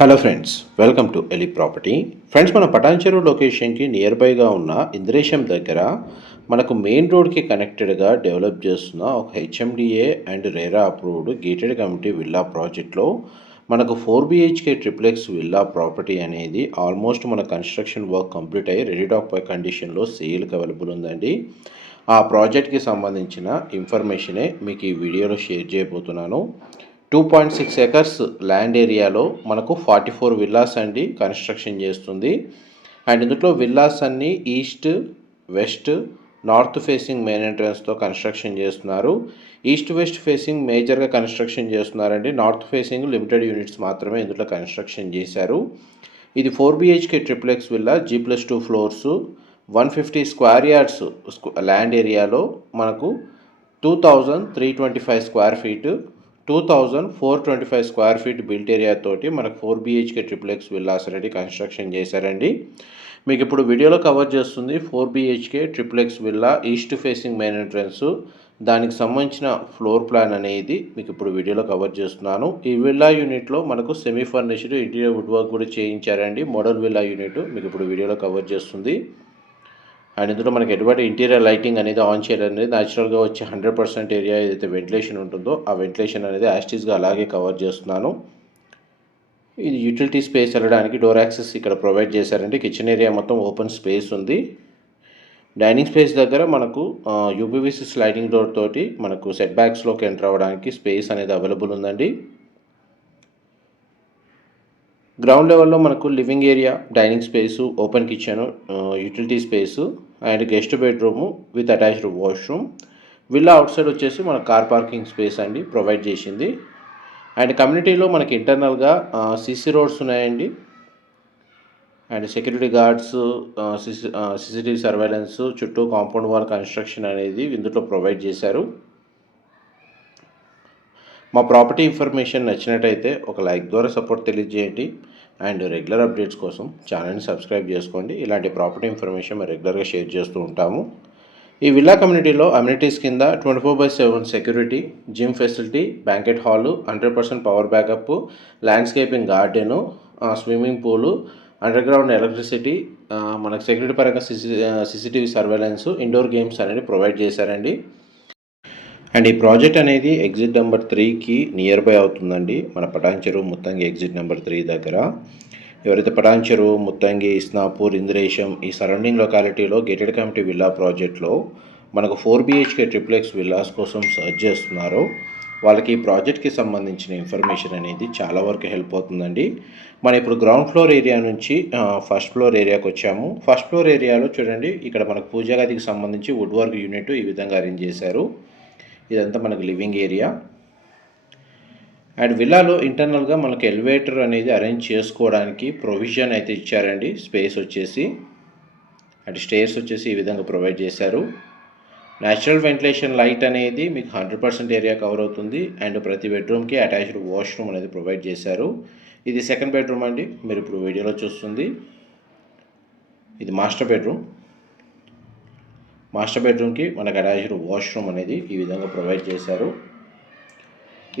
Hello friends, welcome to Eli property. Friends, మన పటాన్చెరు లొకేషన్కి near బైగా ఉన్న ఇంద్రేశం దగ్గర మనకు మెయిన్ రోడ్కి కనెక్టెడ్గా డెవలప్ చేస్తున్న ఒక HMDA and RERA approved gated community villa ప్రాజెక్ట్లో మనకు 4 BHK ట్రిప్లెక్స్ విల్లా ప్రాపర్టీ అనేది ఆల్మోస్ట్ మన కన్స్ట్రక్షన్ వర్క్ కంప్లీట్ అయ్యి రెడీ టాక్ పై కండిషన్లో సేల్కి అవైలబుల్ ఉందండి. ఆ ప్రాజెక్ట్కి సంబంధించిన ఇన్ఫర్మేషనే మీకు ఈ వీడియోలో షేర్ చేయబోతున్నాను. 2.6 ఎకర్స్ ల్యాండ్ ఏరియాలో మనకు 44 విల్లాస్ అండి కన్స్ట్రక్షన్ చేస్తుంది. అండ్ ఇందులో విల్లాస్ అన్నీ east, west, north facing main ఎంట్రన్స్తో కన్స్ట్రక్షన్ చేస్తున్నారు. ఈస్ట్ వెస్ట్ ఫేసింగ్ మేజర్గా కన్స్ట్రక్షన్ చేస్తున్నారండి. నార్త్ ఫేసింగ్ లిమిటెడ్ యూనిట్స్ మాత్రమే ఇందులో కన్స్ట్రక్షన్ చేశారు. ఇది 4 BHK triplex villa, G+2 floors, 150 square yards land ఏరియాలో మనకు 2325 square feet, 2425 square feet built area తోటి మనకు 4 BHK ట్రిప్లెక్స్ విల్లాస్ అనేది కన్స్ట్రక్షన్ చేశారండి. మీకు ఇప్పుడు వీడియోలో కవర్ చేస్తుంది 4 BHK triplex villa, east facing main entrance, దానికి సంబంధించిన ఫ్లోర్ ప్లాన్ అనేది మీకు ఇప్పుడు వీడియోలో కవర్ చేస్తున్నాను. ఈ విల్లా యూనిట్లో మనకు semi furnished interior wood work కూడా చేయించారండి. మోడల్ విల్లా యూనిట్ మీకు ఇప్పుడు వీడియోలో కవర్ చేస్తుంది. అండ్ ఇందులో మనకి ఎటువంటి ఇంటీరియర్ లైటింగ్ అనేది ఆన్ చేయడం అనేది న్యాచురల్గా వచ్చే 100% ఏరియా ఏదైతే వెంటిలేషన్ ఉంటుందో ఆ వెంటిలేషన్ అనేది యాస్టీస్గా అలాగే కవర్ చేస్తున్నాను. ఇది యూటిలిటీ స్పేస్ వెళ్ళడానికి డోర్ యాక్సెస్ ఇక్కడ ప్రొవైడ్ చేశారండి. కిచెన్ ఏరియా మొత్తం ఓపెన్ స్పేస్ ఉంది. డైనింగ్ స్పేస్ దగ్గర మనకు యూపీవీసీ స్లైడింగ్ డోర్ తోటి మనకు సెట్ బ్యాక్స్లోకి ఎంటర్ అవ్వడానికి స్పేస్ అనేది అవైలబుల్ ఉందండి. గ్రౌండ్ లెవెల్లో మనకు living area, dining space, open kitchen, utility space and guest bedroom with attached washroom. Villa out side వచ్చేసి మన కార్ పార్కింగ్ స్పేస్ అండి ప్రొవైడ్ చేసింది. అండ్ కమ్యూనిటీలో మనకి ఇంటర్నల్గా సీసీ రోడ్స్ ఉన్నాయండి. And security guards, CCTV surveillance, చుట్టూ కాంపౌండ్ వాల్ కన్స్ట్రక్షన్ అనేది ఇందులో ప్రొవైడ్ చేశారు. మా ప్రాపర్టీ ఇన్ఫర్మేషన్ నచ్చినట్టయితే ఒక లైక్ ద్వారా సపోర్ట్ తెలియజేయండి. అండ్ రెగ్యులర్ అప్డేట్స్ కోసం ఛానల్ని సబ్స్క్రైబ్ చేసుకోండి. ఇలాంటి ప్రాపర్టీ ఇన్ఫర్మేషన్ మేము రెగ్యులర్గా షేర్ చేస్తూ ఉంటాము. ఈ విల్లా కమ్యూనిటీలో అమ్యూనిటీస్ కింద 24/7 security, gym facility, banquet hall, 100% power backup, landscaping garden, swimming pool, under ground electricity, మనకు సెక్యూరిటీ పరంగా సీసీటీవీ సర్వేలెన్స్, ఇండోర్ గేమ్స్ అనేది ప్రొవైడ్ చేశారండి. అండ్ ఈ ప్రాజెక్ట్ అనేది ఎగ్జిట్ నెంబర్ 3కి నియర్ బై అవుతుందండి. మన పటాన్చెరు ముత్తంగి ఎగ్జిట్ నెంబర్ 3 దగ్గర. ఎవరైతే పటాన్చెరు, ముత్తంగి, ఇస్నాపూర్, ఇంద్రేశం ఈ సరౌండింగ్ లొకాలిటీలో గేటెడ్ కమ్యూనిటీ విల్లా ప్రాజెక్ట్లో మనకు 4 BHK ట్రిప్లెక్స్ విల్లాస్ కోసం సర్చ్ చేస్తున్నారో వాళ్ళకి ఈ ప్రాజెక్ట్కి సంబంధించిన ఇన్ఫర్మేషన్ అనేది చాలా వరకు హెల్ప్ అవుతుందండి. మనం ఇప్పుడు గ్రౌండ్ ఫ్లోర్ ఏరియా నుంచి ఫస్ట్ ఫ్లోర్ ఏరియాకి వచ్చాము. ఫస్ట్ ఫ్లోర్ ఏరియాలో చూడండి, ఇక్కడ మనకు పూజా గదికి సంబంధించి వుడ్ వర్క్ యూనిట్ ఈ విధంగా అరేంజ్ చేశారు. ఇదంతా మనకు లివింగ్ ఏరియా. అండ్ విల్లాలో ఇంటర్నల్గా మనకు ఎలివేటర్ అనేది అరేంజ్ చేసుకోవడానికి ప్రొవిజన్ అయితే ఇచ్చారండి. స్పేస్ వచ్చేసి అండ్ స్టేర్స్ వచ్చేసి ఈ విధంగా ప్రొవైడ్ చేశారు. న్యాచురల్ వెంటిలేషన్ లైట్ అనేది మీకు 100% ఏరియా కవర్ అవుతుంది. అండ్ ప్రతి బెడ్రూమ్కి అటాచ్డ్ వాష్రూమ్ అనేది ప్రొవైడ్ చేశారు. ఇది సెకండ్ బెడ్రూమ్ అండి, మీరు ఇప్పుడు వీడియోలో చూస్తుంది. ఇది మాస్టర్ బెడ్రూమ్. మాస్టర్ బెడ్రూమ్కి మనకు అటాచ్డ్ వాష్రూమ్ అనేది ఈ విధంగా ప్రొవైడ్ చేశారు.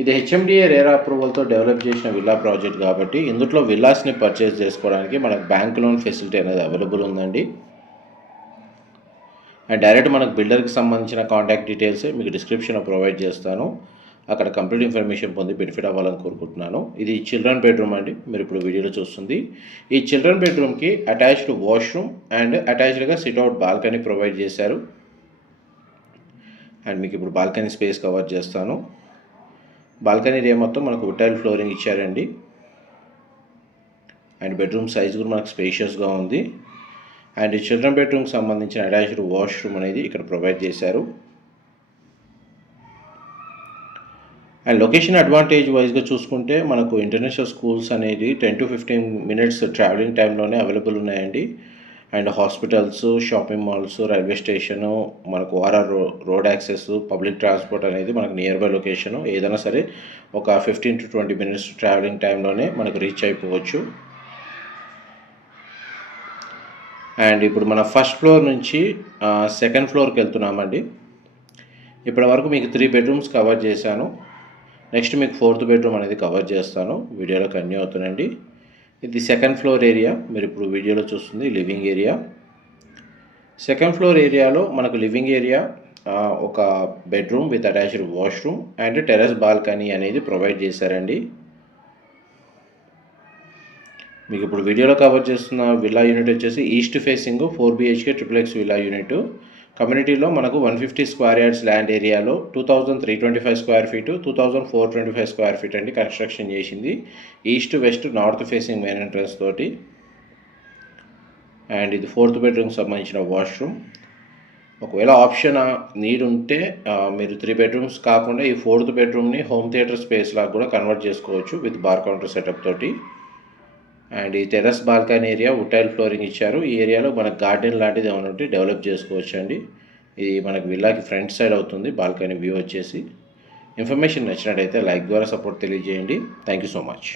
ఇది హెచ్ఎండిఏ రేరా అప్రూవల్తో డెవలప్ చేసిన విల్లా ప్రాజెక్ట్ కాబట్టి ఇందులో విల్లాస్ని పర్చేస్ చేసుకోవడానికి మనకు బ్యాంక్ లోన్ ఫెసిలిటీ అనేది అవైలబుల్ ఉందండి. అండ్ డైరెక్ట్ మనకు బిల్డర్కి సంబంధించిన కాంటాక్ట్ డీటెయిల్స్ మీకు డిస్క్రిప్షన్లో ప్రొవైడ్ చేస్తాను. అక్కడ కంప్లీట్ ఇన్ఫర్మేషన్ పొంది బెనిఫిట్ అవ్వాలని కోరుకుంటున్నాను. ఇది చిల్డ్రన్ బెడ్రూమ్ అండి, మీరు ఇప్పుడు వీడియోలో చూస్తుంది. ఈ చిల్డ్రన్ బెడ్రూమ్కి అటాచ్డ్ వాష్రూమ్ అండ్ అటాచ్డ్గా సిట్అవుట్ బాల్కనీ ప్రొవైడ్ చేశారు. అండ్ మీకు ఇప్పుడు బాల్కనీ స్పేస్ కవర్ చేస్తాను. బాల్కనీ ఏరియా మొత్తం మనకు వుడ్ టైల్ ఫ్లోరింగ్ ఇచ్చారండి. అండ్ బెడ్రూమ్ సైజ్ కూడా మనకు స్పేషియస్గా ఉంది. అండ్ చిల్డ్రన్ బెడ్రూమ్కి సంబంధించిన అటాచ్డ్ వాష్రూమ్ అనేది ఇక్కడ ప్రొవైడ్ చేశారు. అండ్ లొకేషన్ అడ్వాంటేజ్ వైజ్గా చూసుకుంటే మనకు ఇంటర్నేషనల్ స్కూల్స్ అనేది 10 to 15 minutes ట్రావెలింగ్ టైంలోనే అవైలబుల్ ఉన్నాయండి. And hospitals, shopping malls, railway station, మనకు ORR road access, public transport అనేది మనకు నియర్ బై లొకేషను. ఏదైనా సరే ఒక 15 to 20 minutes ట్రావెలింగ్ టైంలోనే మనకు రీచ్ అయిపోవచ్చు. అండ్ ఇప్పుడు మన ఫస్ట్ ఫ్లోర్ నుంచి సెకండ్ ఫ్లోర్కి వెళ్తున్నామండి. ఇప్పటి వరకు మీకు 3 bedrooms కవర్ చేశాను. నెక్స్ట్ మీకు 4th bedroom అనేది కవర్ చేస్తాను. వీడియోలో కంటిన్యూ అవుతుందండి. ఇది సెకండ్ ఫ్లోర్ ఏరియా. మీరు ఇప్పుడు వీడియోలో చూస్తుంది లివింగ్ ఏరియా. సెకండ్ ఫ్లోర్ ఏరియాలో మనకు లివింగ్ ఏరియా, ఒక bedroom with attached washroom and terrace balcony అనేది ప్రొవైడ్ చేశారండి. మీకు ఇప్పుడు వీడియోలో కవర్ చేస్తున్న విల్లా యూనిట్ వచ్చేసి east facing 4 BHK XXX villa unit. కమ్యూనిటీలో మనకు 150 స్క్వేర్ యార్డ్స్ ల్యాండ్ ఏరియాలో 2325 స్క్వేర్ ఫీటు, 2425 స్క్వేర్ ఫీట్ అండి కన్స్ట్రక్షన్ చేసింది. East west north facing main entrance తోటి. అండ్ ఇది 4th బెడ్రూమ్కి సంబంధించిన వాష్రూమ్. ఒకవేళ ఆప్షన్ నీడ్ ఉంటే మీరు 3 బెడ్రూమ్స్ కాకుండా ఈ 4th బెడ్రూమ్ని హోమ్ థియేటర్ స్పేస్ లాగా కూడా కన్వర్ట్ చేసుకోవచ్చు విత్ బార్ కౌంటర్ సెటప్ తోటి. అండ్ ఈ terrace balcony area wood tile flooring ఇచ్చారు. ఈ ఏరియాలో మనకు గార్డెన్ లాంటిది ఏమైనా ఉంటే డెవలప్ చేసుకోవచ్చు అండి. ఇది మనకు విల్లాకి ఫ్రంట్ సైడ్ అవుతుంది బాల్కనీ వ్యూ వచ్చేసి. ఇన్ఫర్మేషన్ నచ్చినట్టయితే లైక్ ద్వారా సపోర్ట్ తెలియజేయండి. Thank you so much.